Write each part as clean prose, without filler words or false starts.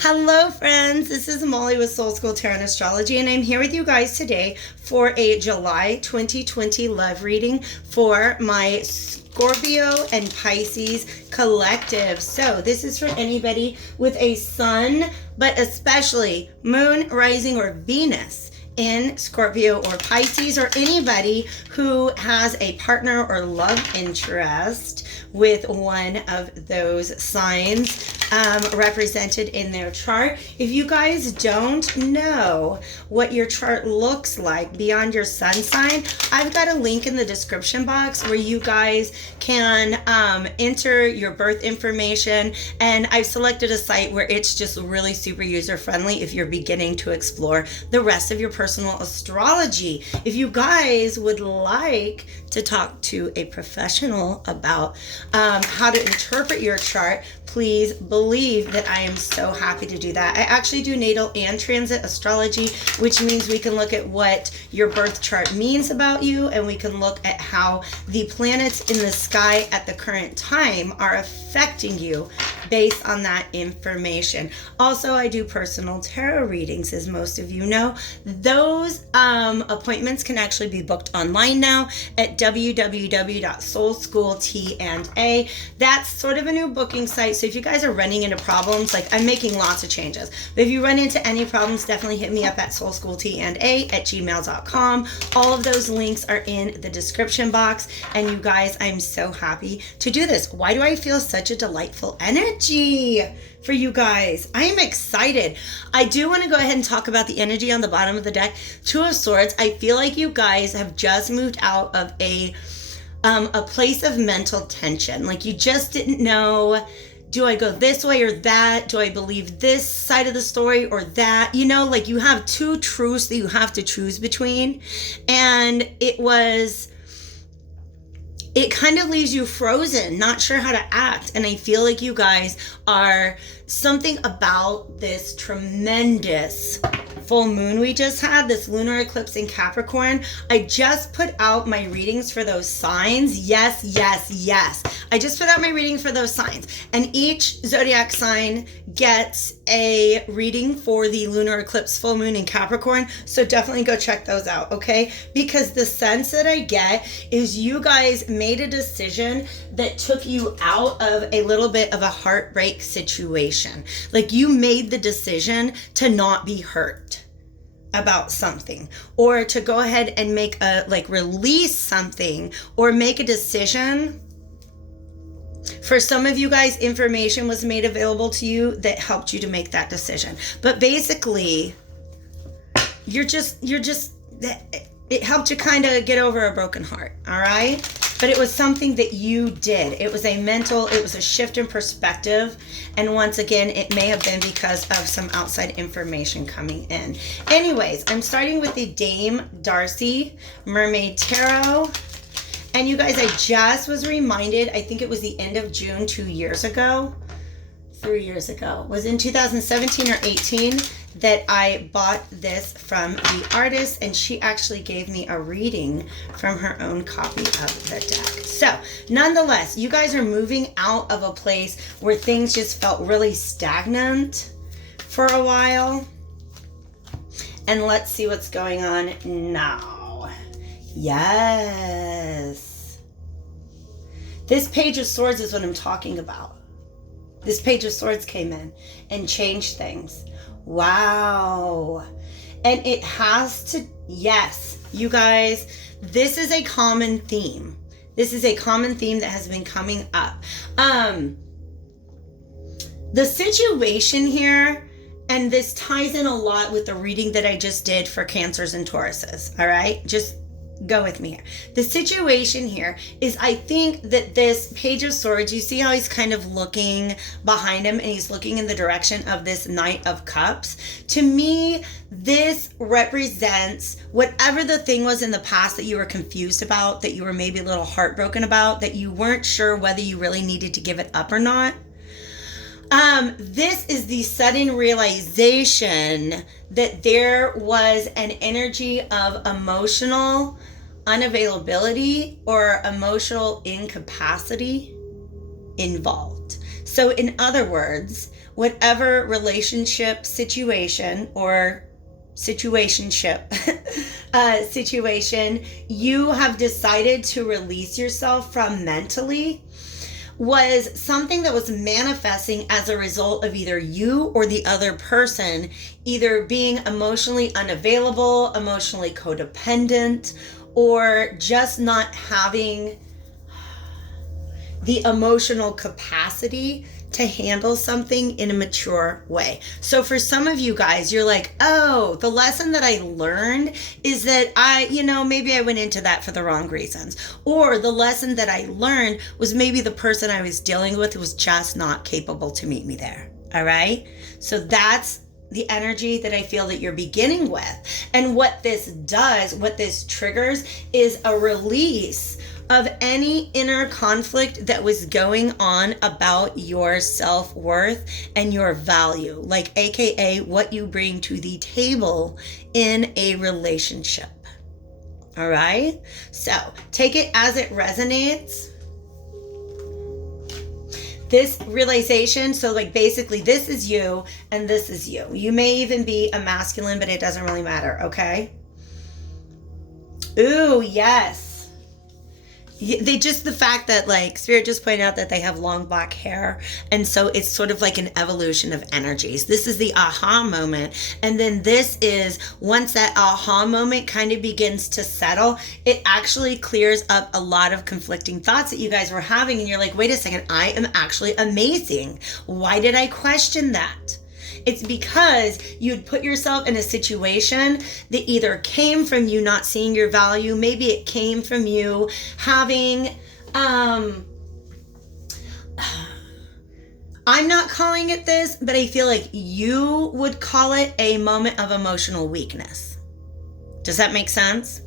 Hello friends, this is Molly with Soul School Tarot and Astrology, and I'm here with you guys today for a July 2020 love reading for my Scorpio and Pisces collective. So this is for anybody with a sun, but especially moon, rising, or Venus in Scorpio or Pisces, or anybody who has a partner or love interest with one of those signs represented in their chart. If you guys don't know what your chart looks like beyond your sun sign, I've got a link in the description box where you guys can enter your birth information, and I've selected a site where it's just really super user friendly if you're beginning to explore the rest of your personal astrology. If you guys would like to talk to a professional about how to interpret your chart, please believe that I am so happy to do that. I actually do natal and transit astrology, which means we can look at what your birth chart means about you, and we can look at how the planets in the sky at the current time are affecting you based on that information. Also, I do personal tarot readings, as most of you know. Those appointments can actually be booked online now at www.soulschooltna. That's sort of a new booking site, so if you guys are running into problems, like I'm making lots of changes, but if you run into any problems, definitely hit me up at soulschooltna@gmail.com. All of those links are in the description box, and you guys, I'm so happy to do this. Why do I feel such a delightful energy for you guys? I am excited. I do want to go ahead and talk about the energy on the bottom of the deck. Two of Swords. I feel like you guys have just moved out of a place of mental tension. Like you just didn't know, do I go this way or that? Do I believe this side of the story or that? You know, like you have two truths that you have to choose between. And it kind of leaves you frozen, not sure how to act. And I feel like you guys are, something about this tremendous full moon we just had, this lunar eclipse in Capricorn. I just put out my readings for those signs. Yes. I just put out my reading for those signs, and each zodiac sign gets a reading for the lunar eclipse full moon in Capricorn. So definitely go check those out, okay? Because the sense that I get is you guys made a decision that took you out of a little bit of a heartbreak situation. Like you made the decision to not be hurt about something, or to go ahead and make a, like, release something or make a decision. For some of you guys, information was made available to you that helped you to make that decision. But basically, it helped you kind of get over a broken heart, all right? But it was something that you did. It was a shift in perspective. And once again, it may have been because of some outside information coming in. Anyways, I'm starting with the Dame Darcy Mermaid Tarot. And you guys, I just was reminded, I think it was the end of June 3 years ago, was in 2017 or 18, that I bought this from the artist, and she actually gave me a reading from her own copy of the deck. So nonetheless, you guys are moving out of a place where things just felt really stagnant for a while. And let's see what's going on now. Yes. This Page of Swords is what I'm talking about. This Page of Swords came in and changed things. Wow. And it has to, yes, you guys, this is a common theme. This is a common theme that has been coming up. The situation here, and this ties in a lot with the reading that I just did for Cancers and Tauruses, all right? Just go with me here. The situation here is, I think that this Page of Swords, you see how he's kind of looking behind him and he's looking in the direction of this Knight of Cups. To me, this represents whatever the thing was in the past that you were confused about, that you were maybe a little heartbroken about, that you weren't sure whether you really needed to give it up or not. This is the sudden realization that there was an energy of emotional unavailability or emotional incapacity involved. So in other words, whatever relationship situation or situationship situation you have decided to release yourself from mentally was something that was manifesting as a result of either you or the other person either being emotionally unavailable, emotionally codependent, or just not having the emotional capacity to handle something in a mature way. So for some of you guys, you're like, oh, the lesson that I learned is that maybe I went into that for the wrong reasons. Or the lesson that I learned was maybe the person I was dealing with was just not capable to meet me there. All right. So that's the energy that I feel that you're beginning with. And what this does, what this triggers, is a release of any inner conflict that was going on about your self-worth and your value, like AKA what you bring to the table in a relationship. All right? So take it as it resonates. This realization, so like basically this is you and this is you. You may even be a masculine, but it doesn't really matter, okay? Ooh, yes. The fact that like Spirit just pointed out that they have long black hair, and so it's sort of like an evolution of energies. This is the aha moment, and then this is once that aha moment kind of begins to settle, it actually clears up a lot of conflicting thoughts that you guys were having, and you're like, wait a second, I am actually amazing. Why did I question that? It's because you'd put yourself in a situation that either came from you not seeing your value, maybe it came from you having, I'm not calling it this, but I feel like you would call it a moment of emotional weakness. Does that make sense?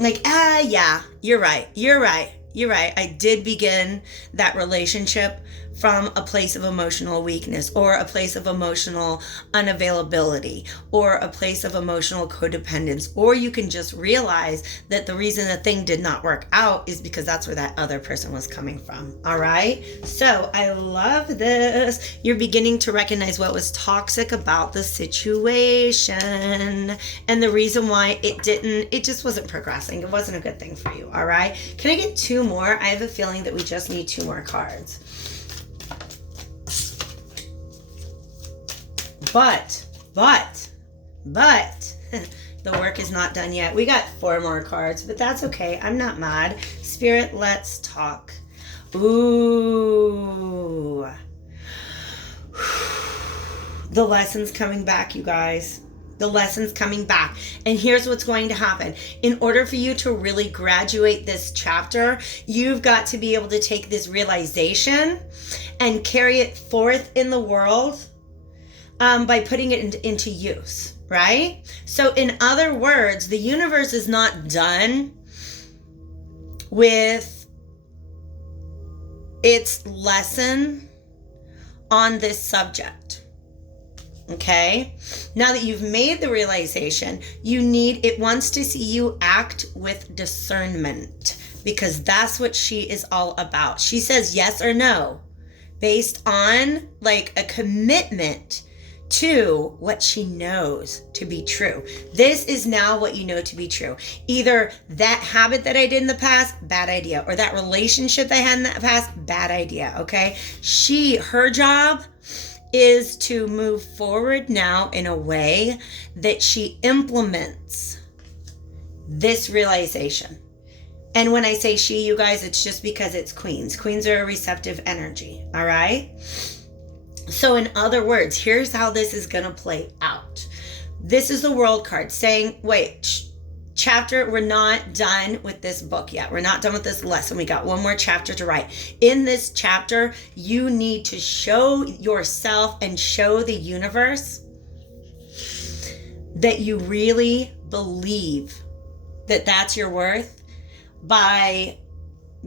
Like, yeah, you're right. I did begin that relationship from a place of emotional weakness, or a place of emotional unavailability, or a place of emotional codependence. Or you can just realize that the reason the thing did not work out is because that's where that other person was coming from. All right. So I love this. You're beginning to recognize what was toxic about the situation and the reason why it just wasn't progressing. It wasn't a good thing for you. All right. Can I get two more? I have a feeling that we just need two more cards. But, the work is not done yet. We got 4 more cards, but that's okay. I'm not mad. Spirit, let's talk. Ooh. The lesson's coming back, you guys. The lesson's coming back. And here's what's going to happen. In order for you to really graduate this chapter, you've got to be able to take this realization and carry it forth in the world by putting it into use, right? So in other words, the universe is not done with its lesson on this subject. Okay? Now that you've made the realization, it wants to see you act with discernment, because that's what she is all about. She says yes or no based on like a commitment to what she knows to be true. This is now what you know to be true. Either that habit that I did in the past, bad idea, or that relationship that I had in the past, bad idea, okay? Her job is to move forward now in a way that she implements this realization. And when I say she, you guys, it's just because it's queens. Queens are a receptive energy, all right? So in other words, here's how this is going to play out. This is the World card saying, wait, chapter, we're not done with this book yet. We're not done with this lesson. We got one more chapter to write. In this chapter, you need to show yourself and show the universe that you really believe that that's your worth by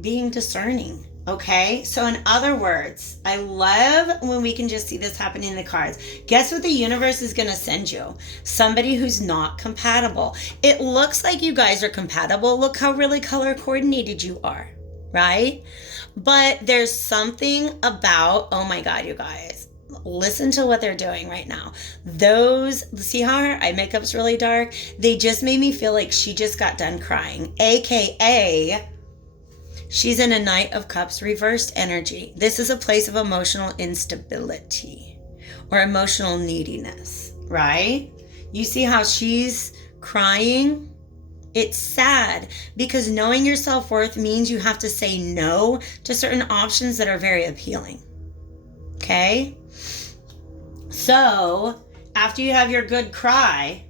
being discerning. Okay, so in other words, I love when we can just see this happening in the cards. Guess what the universe is going to send you? Somebody who's not compatible. It looks like you guys are compatible. Look how really color coordinated you are, right? But there's something about, oh my God, you guys, listen to what they're doing right now. Those, see how her eye makeup's really dark? They just made me feel like she just got done crying, AKA she's in a Knight of Cups reversed energy. This is a place of emotional instability or emotional neediness, right? You see how she's crying? It's sad because knowing your self-worth means you have to say no to certain options that are very appealing. Okay? So, after you have your good cry,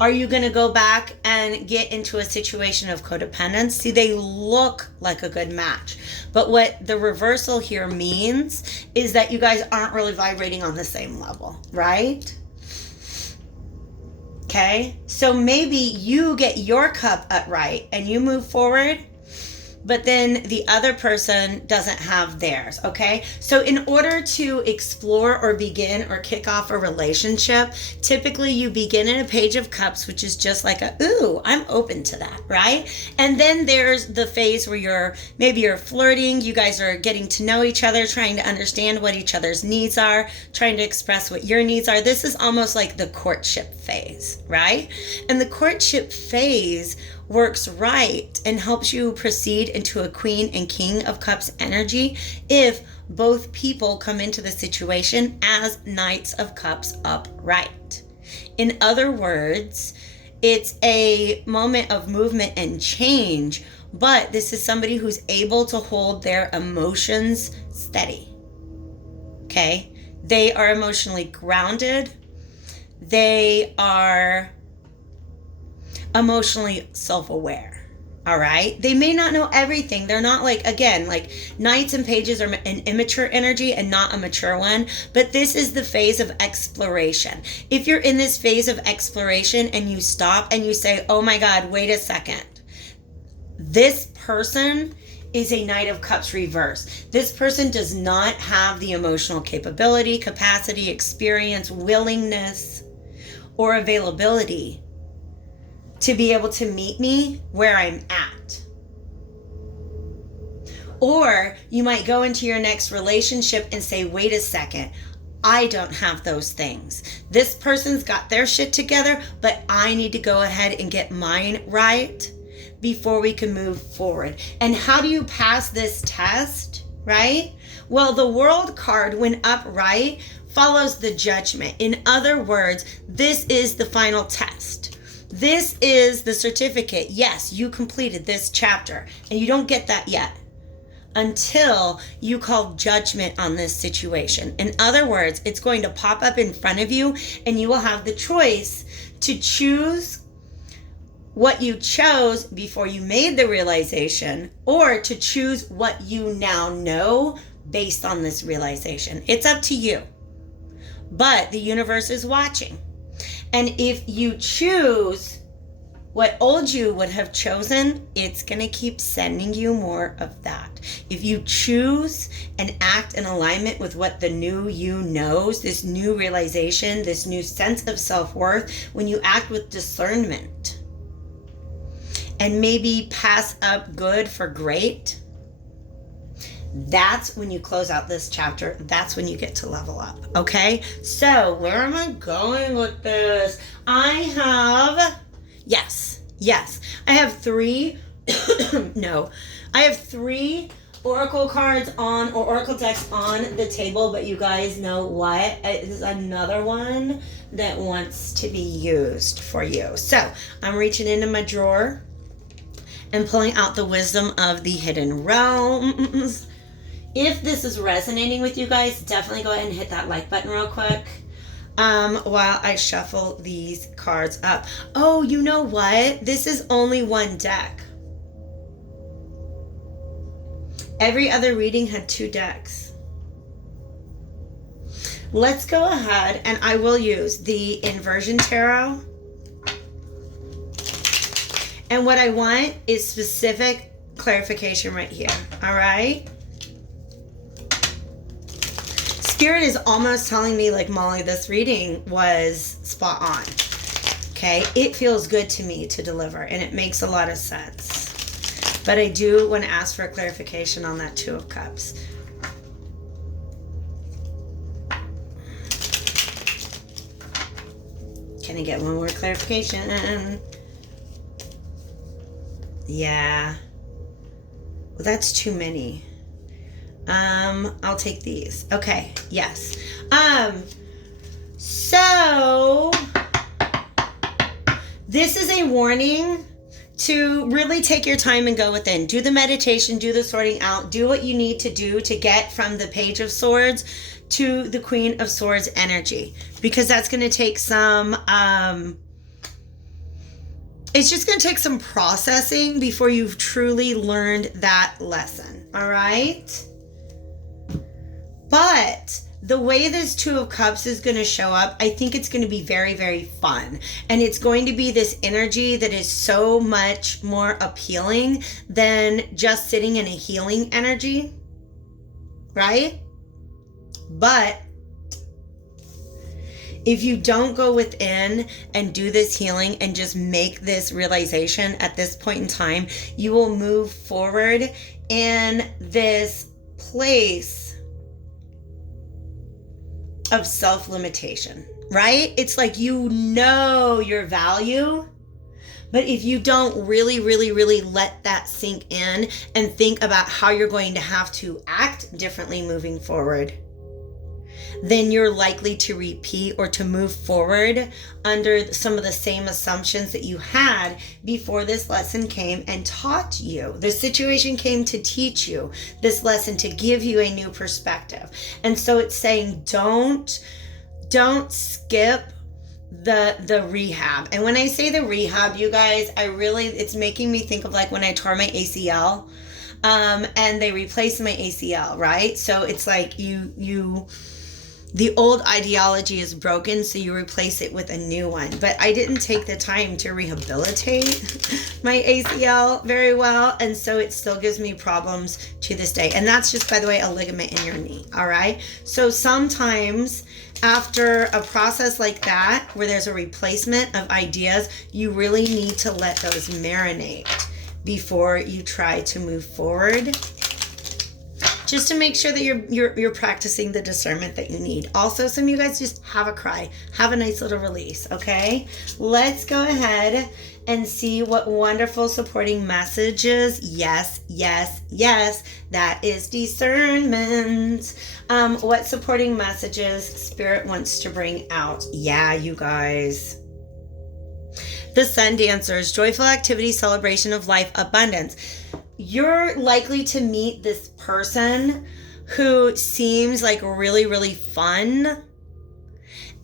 are you going to go back and get into a situation of codependence? See, they look like a good match. But what the reversal here means is that you guys aren't really vibrating on the same level, right? Okay, so maybe you get your cup up right and you move forward, but then the other person doesn't have theirs, okay? So in order to explore or begin or kick off a relationship, typically you begin in a Page of Cups, which is just like a, ooh, I'm open to that, right? And then there's the phase where maybe you're flirting, you guys are getting to know each other, trying to understand what each other's needs are, trying to express what your needs are. This is almost like the courtship phase, right? And the courtship phase works right and helps you proceed into a Queen and King of Cups energy if both people come into the situation as Knights of Cups upright. In other words, it's a moment of movement and change, but this is somebody who's able to hold their emotions steady. Okay? They are emotionally grounded. They are emotionally self-aware. All right, they may not know everything. They're not like, again, like Knights and Pages are an immature energy and not a mature one, but this is the phase of exploration. If you're in this phase of exploration and you stop and you say, oh my God, wait a second, this person is a Knight of Cups reverse. This person does not have the emotional capability, capacity, experience, willingness, or availability to be able to meet me where I'm at. Or you might go into your next relationship and say, wait a second, I don't have those things. This person's got their shit together, but I need to go ahead and get mine right before we can move forward. And how do you pass this test, right? Well, the World card, when upright, follows the Judgment. In other words, this is the final test. This is the certificate. Yes, you completed this chapter, and you don't get that yet until you call judgment on this situation. In other words, it's going to pop up in front of you, and you will have the choice to choose what you chose before you made the realization, or to choose what you now know based on this realization. It's up to you. But the universe is watching. And if you choose what old you would have chosen, it's going to keep sending you more of that. If you choose and act in alignment with what the new you knows, this new realization, this new sense of self-worth, when you act with discernment and maybe pass up good for great, that's when you close out this chapter. That's when you get to level up. Okay, so where am I going with this? I have three I have three oracle cards on, or oracle decks on the table, but you guys know what? This is another one that wants to be used for you. So I'm reaching into my drawer and pulling out the Wisdom of the Hidden Realms. If this is resonating with you guys, definitely go ahead and hit that like button real quick while I shuffle these cards up. Oh, you know what? This is only one deck. Every other reading had two decks. Let's go ahead and I will use the Inversion Tarot. And what I want is specific clarification right here. All right? Spirit is almost telling me, like, Molly, this reading was spot on. Okay? It feels good to me to deliver, and it makes a lot of sense. But I do want to ask for a clarification on that Two of Cups. Can I get one more clarification? Yeah. Well, that's too many. I'll take these. Okay, yes. So this is a warning to really take your time and go within. Do the meditation, do the sorting out, do what you need to do to get from the Page of Swords to the Queen of Swords energy, because that's going to take some, it's just going to take some processing before you've truly learned that lesson. All right. But the way this Two of Cups is going to show up, I think it's going to be very, very fun. And it's going to be this energy that is so much more appealing than just sitting in a healing energy, right? But if you don't go within and do this healing and just make this realization at this point in time, you will move forward in this place of self-limitation, right? It's like you know your value, but if you don't really, really, really let that sink in and think about how you're going to have to act differently moving forward, then you're likely to repeat or to move forward under some of the same assumptions that you had before this lesson came and taught you. This situation came to teach you this lesson, to give you a new perspective. And so it's saying don't skip the rehab. And when I say the rehab, you guys, it's making me think of like when I tore my ACL, and they replaced my ACL, right? So it's like the old ideology is broken, so you replace it with a new one. But I didn't take the time to rehabilitate my ACL very well, and so it still gives me problems to this day. And that's just, by the way, a ligament in your knee, all right? So sometimes after a process like that, where there's a replacement of ideas, you really need to let those marinate before you try to move forward, just to make sure that you're practicing the discernment that you need. Also, some of you guys just have a cry, have a nice little release, okay? Let's go ahead and see what wonderful supporting messages. Yes, yes, yes, that is discernment. What supporting messages Spirit wants to bring out? Yeah, you guys. The Sun Dancers, joyful activity, celebration of life, abundance. You're likely to meet this person who seems like really, really fun.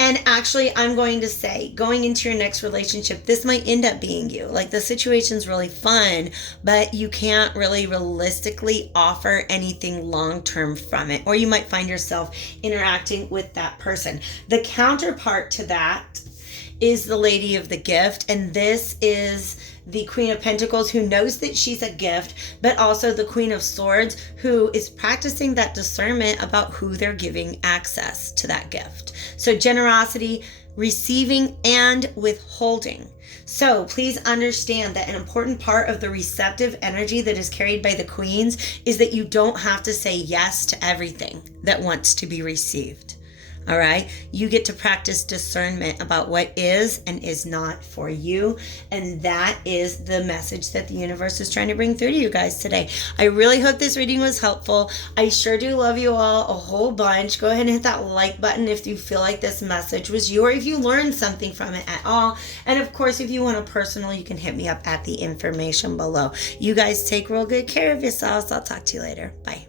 And actually, I'm going to say, going into your next relationship, this might end up being you. Like, the situation's really fun, but you can't really realistically offer anything long-term from it. Or you might find yourself interacting with that person. The counterpart to that is the Lady of the Gift. And this is the Queen of Pentacles, who knows that she's a gift, but also the Queen of Swords, who is practicing that discernment about who they're giving access to that gift. So generosity, receiving, and withholding. So please understand that an important part of the receptive energy that is carried by the queens is that you don't have to say yes to everything that wants to be received. All right. You get to practice discernment about what is and is not for you. And that is the message that the universe is trying to bring through to you guys today. I really hope this reading was helpful. I sure do love you all a whole bunch. Go ahead and hit that like button if you feel like this message was you, or if you learned something from it at all. And of course, if you want a personal, you can hit me up at the information below. You guys take real good care of yourselves. I'll talk to you later. Bye.